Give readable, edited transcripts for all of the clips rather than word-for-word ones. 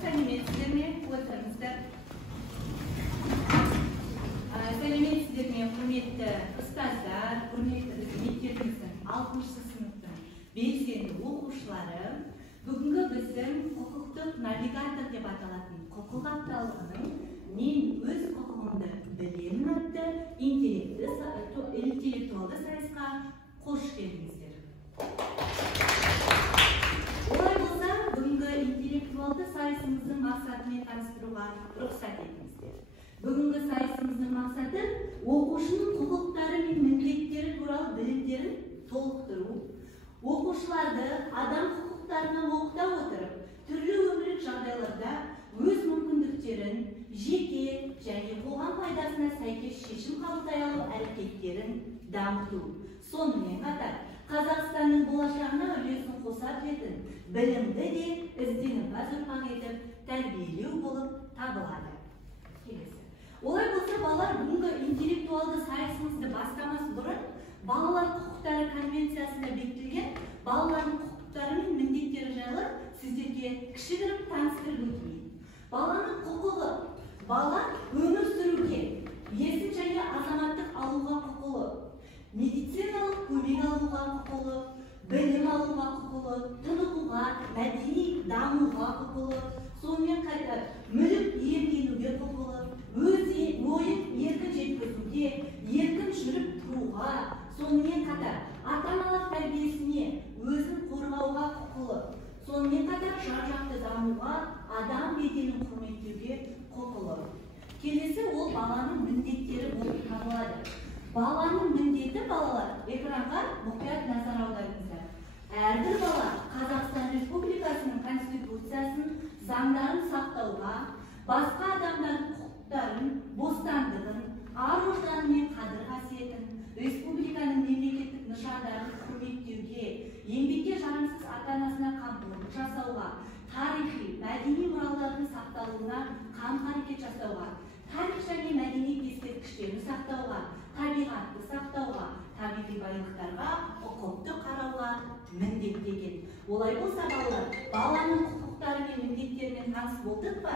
сәлеметсіздер ме? Отырыңыздар. Сәлеметсіздер ме, құрметті ұстаздар, құрметті біздің мектебіміздің 6-шы сыныптың белсенді оқушылары. Бүгінгі біздің құқықтық навигатор деп аталатын құқық апталығының "Мен өз құқығымды білемін" атты интеллектуалды сайысқа қош келдіңіздер. Олай болса, бүгінгі интеллектуалды сайысымыздың мақсатымен таныстыруға рұқсат етіңіздер. Бүгінгі сайысымыздың мақсаты оқушының құқықтары мен міндеттері туралы білімдерін толықтыру, оқушыларды адам құқықтарына оқыта отырып, түрлі өмірлік жағдайларда өз мүмкіндіктерін, жеке және қоғам пайдасына сәйкес шешім қабылдай алу әрекеттерін дамыту. Сонымен қатар, Қазақстанның болашағына үлесін қоса білетін, білімді де ізденімпаз ұрпақ етіп тәрбиелеу болып табылады. Олай болса, балалар, бүгінгі интеллектуалды сайысымызды бастамас бұрын балалар құқықтары конвенциясында бекітілген балалардың құқықтары мен міндеттері жайлы сіздерге кішігірім таныстырып өтейін. Баланың құқығы: бала өмір сүруге, есін және азаматтық алуға құқылы, медициналық көмек алуға құқылы, білім алуға құқылы, тынығуға, мәдени дамуға құқылы, сонымен қатар мүлік иемденуге құқылы, өз ойын еркін жеткізуге, еркін жүріп тұруға, сонымен қатар ата-аналар тәрбиесіне, өзін қорғауға құқылы, сонымен қатар жан-жақты дамуға, адам беделін құрметтеуге құқылы. Келесі ол баланың міндеттері болып табылады. Баланың міндеті, балалар, экранға мұқият назар аударыңыздар. Әрбір бала Қазақстан Республикасының Конституциясын, заңдарын сақтауға, басқа адамдардың құқықтарын, бостандығын, ар-ожданы мен қадір-қасиетін, республиканың мемлекеттік нышандарын құрметтеуге, еңбекке жарамсыз ата-анасына қамқорлық жасауға, тарихи, мәдени мұралардың сақталуына қам-қарекет жасауға, тарих және мәдениет ескерткіштерін сақтауға, табиғатты сақтауға, табиғи байлықтарға ұқыпты қарауға міндеттеген. Олай болса, балалар, баланың құқықтары мен міндеттерімен таныс болдық па?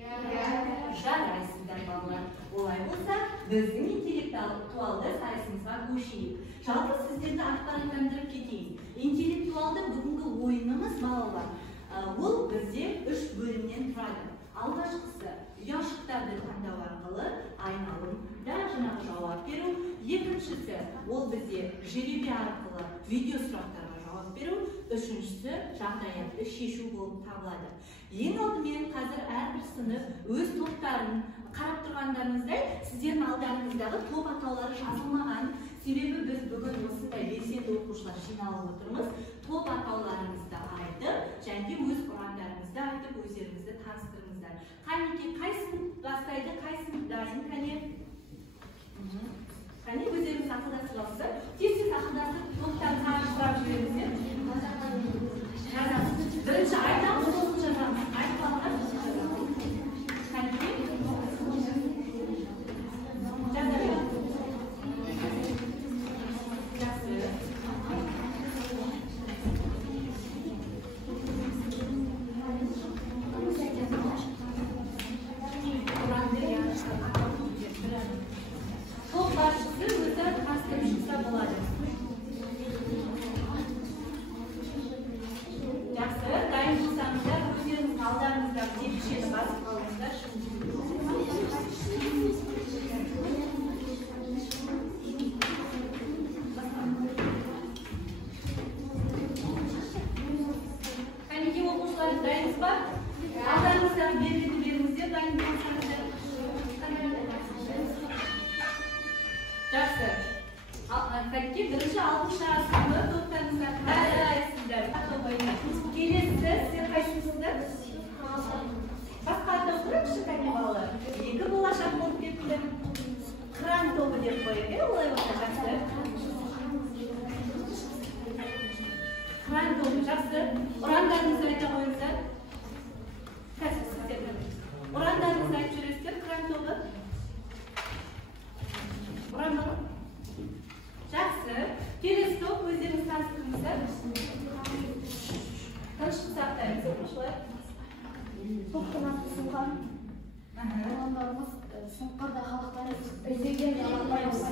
Жарайсыздар, балалар. Олай болса, біздің интеллектуалды сайысымызға көшейік. Жалпы сіздерді ақпараттандырып кетейін. Интеллектуалды бүгінгі ойынымыз, балалар, ол бізде 3 бөлімнен тұрады. Алғашқысы ұяшықтарды таңдау арқылы айналымда жаңағы жауап беру. Екіншісі ол бізде жеребе арқылы видео сұрақтарға жауап беру. Үшіншісі жағдаятты шешу болып табылады. Ең алдымен қазір әрбір сынып өз топтарын қарап тұрғандарыңыздай, сіздердің алдарыңыздағы топ атаулары жазылмаған. Себебі біз бүгін осындай белсенді оқушылар жиналып отырмыз. Топ атауларыңызды айтып, және өз ұрандарыңызды айтып, өздеріңізді таныстырыңыздар. Қанеке, қайсын бастайды, қайсын дайын, қане? Қане, өздеріңіз ақылдасып алсыздар. Тез ақылдасып, топтан сұрап жіберіңіздер. Бірінші айтамыз, сосын жазамыз. Айтып алған, сосын жазамыз. Қанеке? Жаза ұрандарыңызды айта қойыңыздар. Ұрандарыңызды айтып жүресіздер, кран тобы. Ұран бар ма? Жақсы. Келесі топ, өздеріңіз таныстырыңыздар. Тыныштық сақтаймыз, оқушылар. Тоқтамас сұңқар. Балаларымыз сұңқарда халықтары өзеген жаланбаймыз.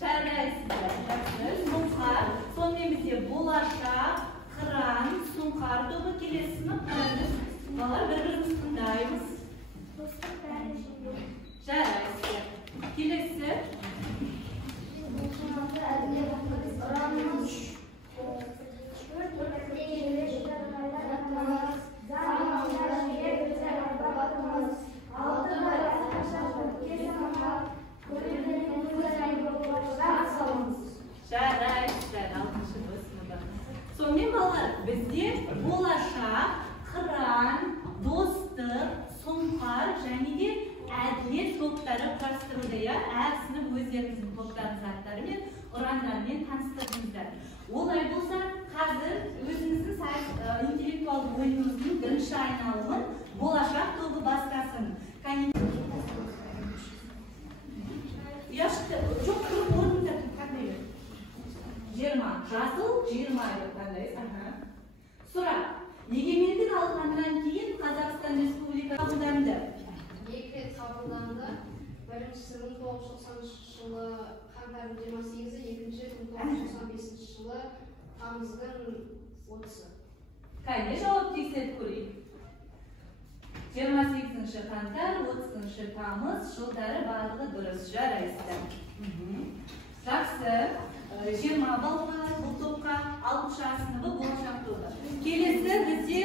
Жарайсыздар, жақсы. Сұңқар, сонымен бізде болашақ, қыран, сұңқар тобы келесі сынып қараңыз. Балалар бір-біріміз тыңдаймыз. Жарайсыздар. Келесі. Жарайсыздар, 6-шы сыныпта. Сонымен балалар, бізде болашақ, қыран, достық, сұңқар және де әділет топтары құрастырылды. Әр сынып өздеріңіздің топтарыңыз аттарымен, ұрандармен таныстырдыңыздар. Олай болса, қазір өзіңіздің интеллектуалды ойыныңыздың бірінші айналымын болашақ тобы бастасын. Жоқ, тұрып орнында қандай? 20. Жасыл 20 айлық қандай? Сұрақ. Егемендік алғаннан кейін Қазақстан Республикасы қабылданды. 2 рет қабылданды. Біріншісі 1990 жылы қаңтардың 28-і, екінші 1995 жылы тамыздың 30-ы. Қайда жауап тексеріп көрейік? 28-ші қаңтар, 30-ші тамыз жылдары барлығы дұрыс. Жарайсыздар. Жақсы. 20 балға бұл топқа 6-шы сыныбы болашақ тобы. Келесі бізде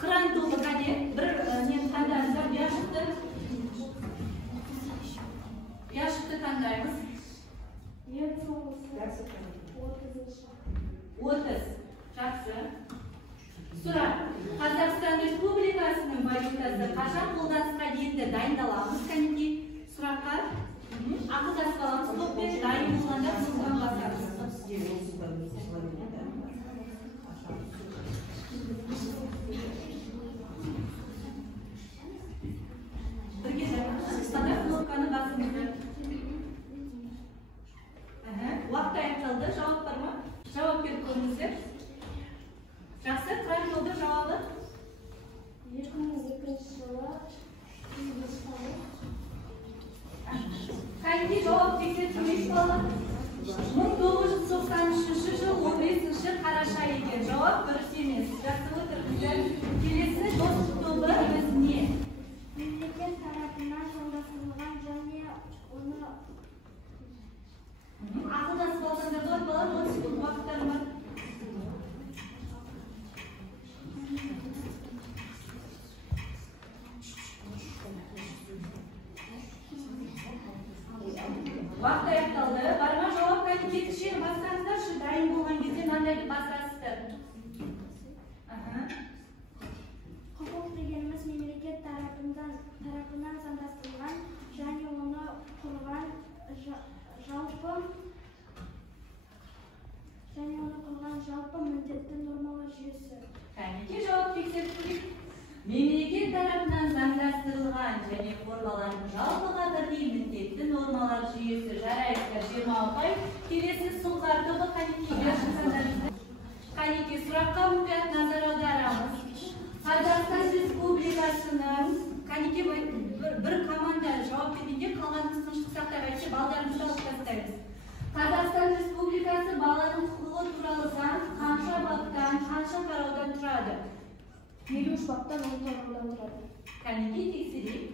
қыран тобы қане? Бір нені таңдаңыздар, ұяшықты таңдаймыз. 30. Жақсы. Сұрақ. Қазақстан Республикасының валютасы қашан қолданысқа енді дайындаламыз кәнекей? Сұраққа ақылдасып аламыз, топпен дайын болғанда сұлтан басамыз. Бірге стандарт кнопканы басыңыздар. Уақыт аяқталды, жауап бар ма? Жауап беріп көріңіздер. Жақсы, қыран тобы жауабы? 2002 жылы Қайынде жауап тексеріп көрейік бала? 1993 жыл 15-ші қараша екен. Жауап дұрыс емес. Жақсы отырыңыздар. Келесі достық тобы өзіне. Мемлекет тарапынан жолдастырылған және оны ақылдасып алсаңдар болады балалар, 30 секунд уақыттары бар. Уақыт аяқталды. Бар ма жауап? Кетікше бастаңыздаршы, дайын болған кезде мынандайды бастасыздар. құқық дегеніміз мемлекет тарапынан заңдастырылған және оны құрған жалпы міндетті нормалар жүйесі. Кәнеке жауап тексеріп көрейік. Мемлекет тарапынан заңдастырылған және қорлалатын жалпыға бірдей міндетті нормалар жүйесі. Жарайсыздар, 20 ұпай. Келесі сұңқар тобы Қанеке бершіңіздер. Қанеке, сұраққа мұқият назар аударамыз. Қазақстан Республикасының Қанеке бір команда жауап бергенде қалғанымыз тыныштық сақтай айтса, балдарымызды алып тастаймыз. Қазақстан Республикасы баланың құқығы туралы заң қанша баптан, қанша тараудан тұрады? 53 баптан 10 тараудан тұрады. Кәнеке тексерейік.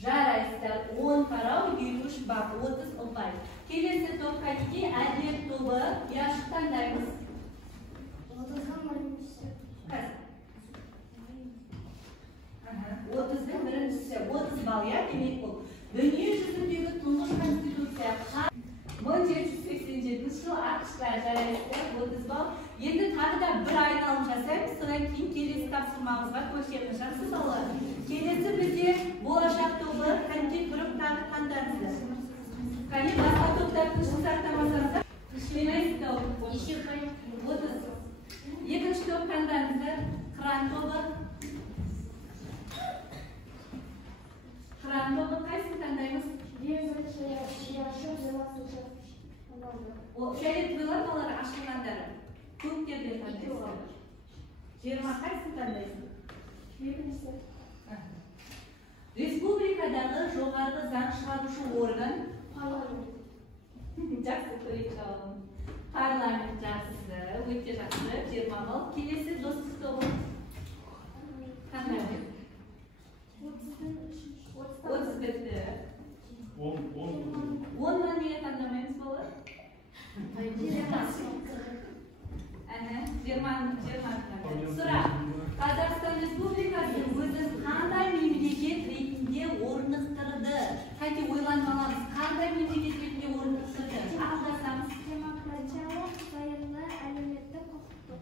Жарайсыздар, 10 тарау, 53 бап, 30 ұпай. Келесі топ Кәнеке, әділет тобы, ұяшық таңдаймыз. 30-дан біріншісі. 30-дан біріншісі, 30 бал, демек бұл. Дүние жүзіндегі тұңғыш конституция 1787 жыл ақшылар. Жарайсыздар, 30 бал. Енді тағы да бір айналым жасаймыз, содан кейін келесі тапсырмамызға көшеміз. Жақсы балалар. Келесі бізде болашақ тобы, Кәнеке тұрып тағы таңдаңыздар. Кәне басқа топтардың сақтамасаңыздар. Шлемейсіздер. 30. Екінші топ таңдаңыздар. Қыран тобы. Қыран тобы қайсысын таңдаймыз? Фиолет бойлар балалар ашылғандары. Көктерден таңдайсыздар. Жиырма қайсысын таңдайсың? Екіншісі. Республикадағы жоғарғы заң шығарушы орган? Парламент. Жақсы, көрейік жауабын. Парламент жақсы, өте жақсы. 20 балл. Келесі достық тобы. Қандай? 31-ті. 10-нан неге таңдамаймыз болар? 20-ны. Сұрақ. Қазақстан Республикасы өзін қандай мемлекет ретінде орнықтырды? Қайты ойланмаламыз. Қандай мемлекет ретінде орнықтырды? Ақылдасамыз. Демократиялық, зайырлы, әлеуметтік, құқықтық.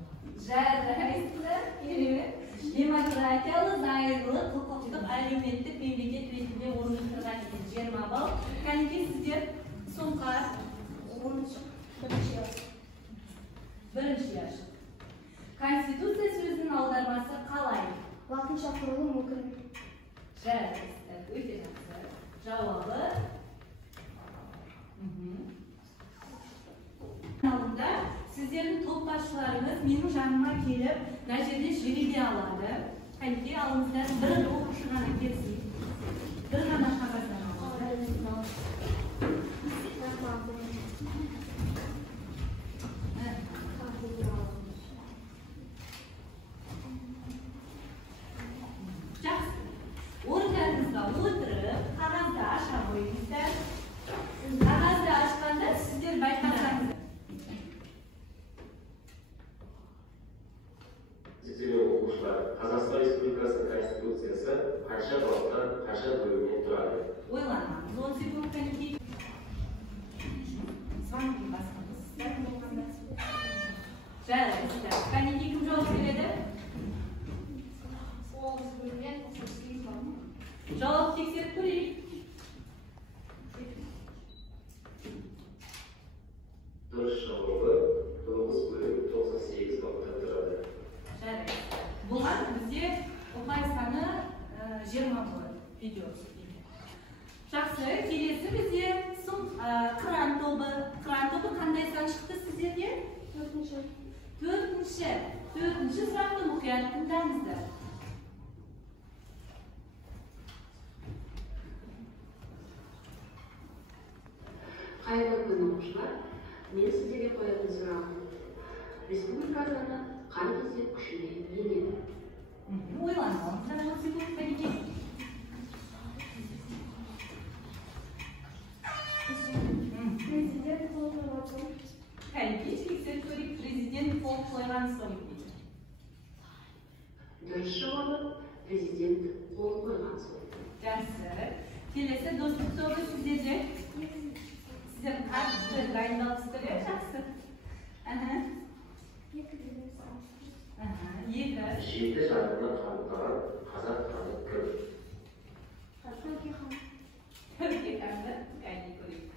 Жарайсыздар. Керемет. Демократиялы, зайырлы, құқықтық, әлеуметтік мемлекет ретінде орнықтырған екен. 20 балл. Кәнеке сіздер Сұңқар. Бірінші яш. Конституция сөзінің аудармасы қалай? Уақытша құрылу мүмкін. Жарайсыздар. Өте жақсы. Жауабы. Алдында сіздердің топ басшыларыңыз менің жаныма келіп, мына жерде жүйелей алады. Кәнеке алыңыздар, бір оқушы ғана келсін. Бір ғана қағаздан алыңыздар. Жақсы. Орындарыңызға отырып, қағазды аша қойыңыздар. Қағазды ашқанда сіздер байқасаңыздар. Зерттеулер оқушылар, Қазақстан Республикасы Конституциясы қанша баптан, қанша бөлімнен тұрады? Ойланамыз. 10 секунд кәнеке. Звонки басқамыз. Жарайсыздар. Кәнеке кім жауап береді? Жауап тексеріп көрейік. Дұрыс жауабы 9 бөлім 98 баптан тұрады. Жарайсыздар. Бұған бізде ұпай саны 20 болады. Видео. Жақсы, келесі бізде қыран тобы. Қыран тобы қандай сан шықты сіздерге? 4-ші. 4-ші сұрақты мұқият тыңдаңыздар. Қайырлы күн оқушылар, мен сіздерге қоятын сұрағым. Республика заңы қай кезде күшіне енеді? Ойланыңыздар, 10 секунд кәнеке. Президент қол қойған. Кәнеке тексеріп көрейік, президент қол қойған соң дейді. Дұрыс жауабы президент қол қойған соң. Жақсы. Келесі достық тобы сіздерде. Сіздер қатты дайындалысыздар, жақсы. Екі. 7 жарғыны қабылдаған қазақ ханы кім? Түркі хан. Түркі ханды кәне көрейік.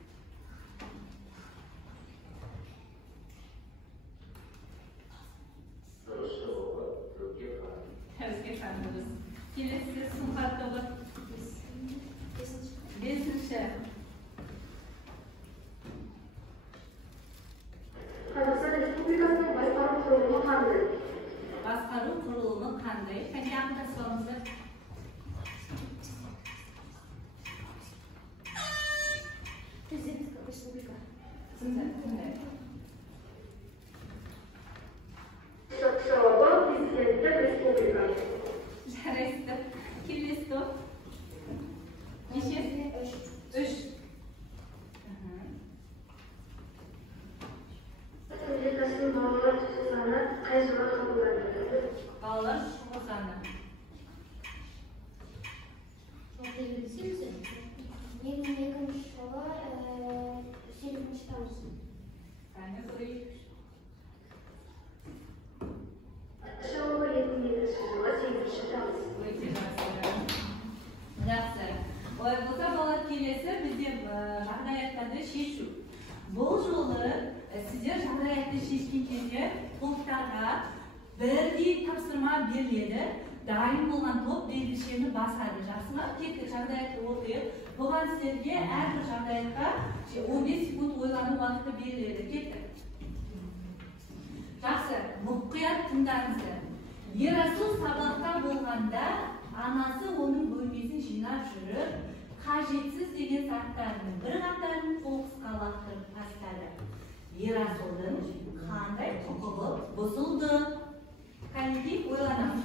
Дұрыс жауабы Түркі хан. Түркі хан дұрыс. Келесі Сұңқар тобы. 5-ші. Қазақстан Республикасының басқару құрылымы қандай? Басқару құрылымы қандай? Кәне ақылдасамыздар. Президенттік республика. Тыңдай. Жауабы президенттік республика. Жарайсыздар. Келесі топ. Неше? 3. Республикасының балалар құқығы заңы қай жылы қабылданды? Балалар құқығы заңы. 2002 жылы 8 тамыз. Кәне көрейік. Жауабы 2002 жылы 8 тамыз. Өте жақсы. Жақсы. Ой, болса балалар келесі бізде жағдаяттарды шешу. Бұл жолы сіздер жағдаятты шешкен кезде топтарға бірдей тапсырма беріледі. Дайын болған топ белгішені басады. Жақсы ма? Кеттік жағдаятты оқиық. Бұған сіздерге әрбір жағдаятқа 15 секунд ойлану уақыты беріледі. Кеттік. Жақсы, мұқият тыңдаңыздар. Ерасыл сабақта болғанда анасы оның бөлмесін жинап жүріп, қажетсіз деген заттарының бір қатарын қоқысқа лақтырып тастады. Ерасылдың қандай құқығы бұзылды? Кәнекей ойланамыз.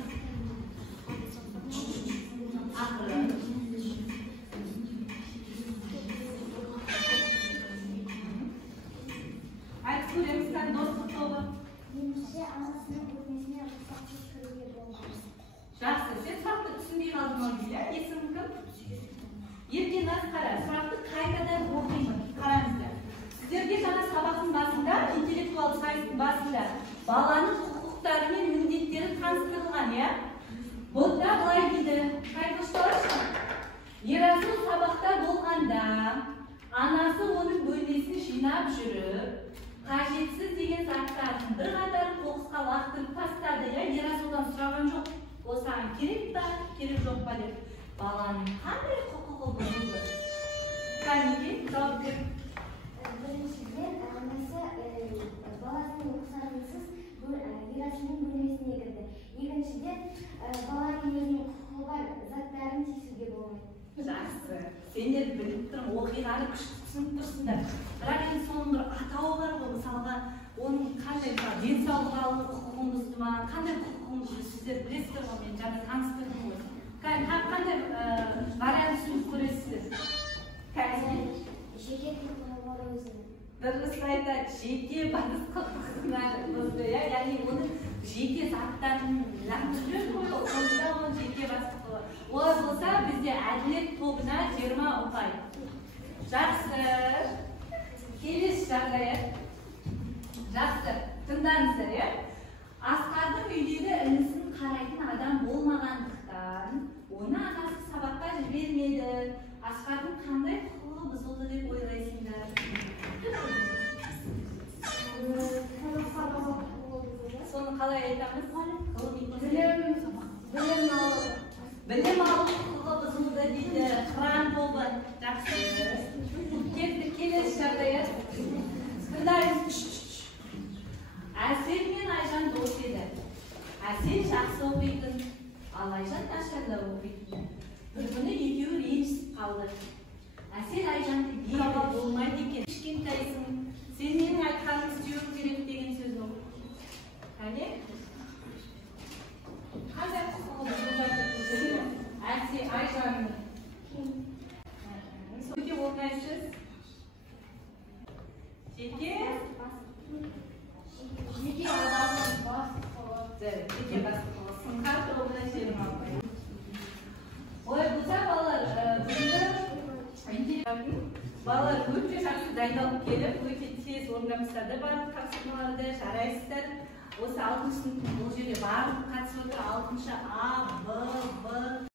Ақырын. Айтып көреміз, достық тобы. Меніңше анасының бөлмесіне рұқсатсыз кіруге болмайды. Жақсы, сен сұрақты түсінбей қалдың ау деймін, есің кім? Еркен Асқара, сұрақты қайтадан оқимын, қараңыздар. Сіздерге жаңа сабақтың басында, интеллектуалды сайыстың басында баланың құқықтары мен міндеттері таныстырылған, иә? Бұнда былай дейді, қайтқышталаршы. Ерасыл сабақта болғанда анасы оның бөлмесін жинап жүріп, қажетсіз деген заттардың бір қатарын қоқысқа лақтырып тастады, иә? Ерасылдан сұраған жоқ. Осыған керек па, керек жоқ па деп. Баланың қандай құқығы бұзылды? Кәнекей, жауап бер. Біріншіден, анасы баласының рұқсатынсыз Ерасылдың бөлмесіне кірді. Екіншіден, баланың өзінің құқығы бар заттарын тиісуге болмайды. Жақсы. Сендер біліп тұрмын, оқиғаны күшті түсініп тұрсыңдар. Бірақ енді соның бір атауы бар ғой, мысалға, оның қандай денсаулық алу құқығын бұзды ма, қандай құқығын бұзды, сіздер білесіздер ғой, мен жаңа таныстырдым ғой. Қандай вариант түсініп көресіздер? Жеке құқығы бар өзінің. Дұрыс айтады, жеке бас құқығына бұзды, яғни оның жеке заттарын лақтырып қойды, онда оның жеке бас құқығы. Олай болса, бізде әділет тобына 20 ұпай. Жақсы. Келесі жағдай. Жақсы. Тыңдаңыздар, иә? Асқардың үйдегі інісін қарайтын адам болмағандықтан, оны анасы сабаққа жібермеді. Асқардың қандай құқығы бұзылды деп ойлайсыңдар? Соны қалай айтамыз? Білім алу құқығы бұзылды дейді. Қыран тобы. Жақсы. Кетті, келесі жағдайы. Тыңдаймыз. Әсел мен Айжан дос еді. Әсел жақсы оқитын, ал Айжан нашарлау оқитын. Bir күні екеуі ренжісіп қалды. Әсел Айжанды егі болмайды екен. Кішкентайсың, сен менің айтқанымды істеуің керек деген сөз ол. Кәне? Қандай құқығы бұзылды? Әсел Айжанның. Өте оңайсыз. Жеке адамның бас құқығы. Жеке бас құқығы. Сыңқар тобына 20 ұпай. Олай болса, балалар өте жақсы дайындалып келіп, өте тез орындамыстарды барлық тапсырмаларды жарайсыздар. Осы 6-шы сыныптың бұл жерде барлық қатысып отыр. 6-шы А, Б,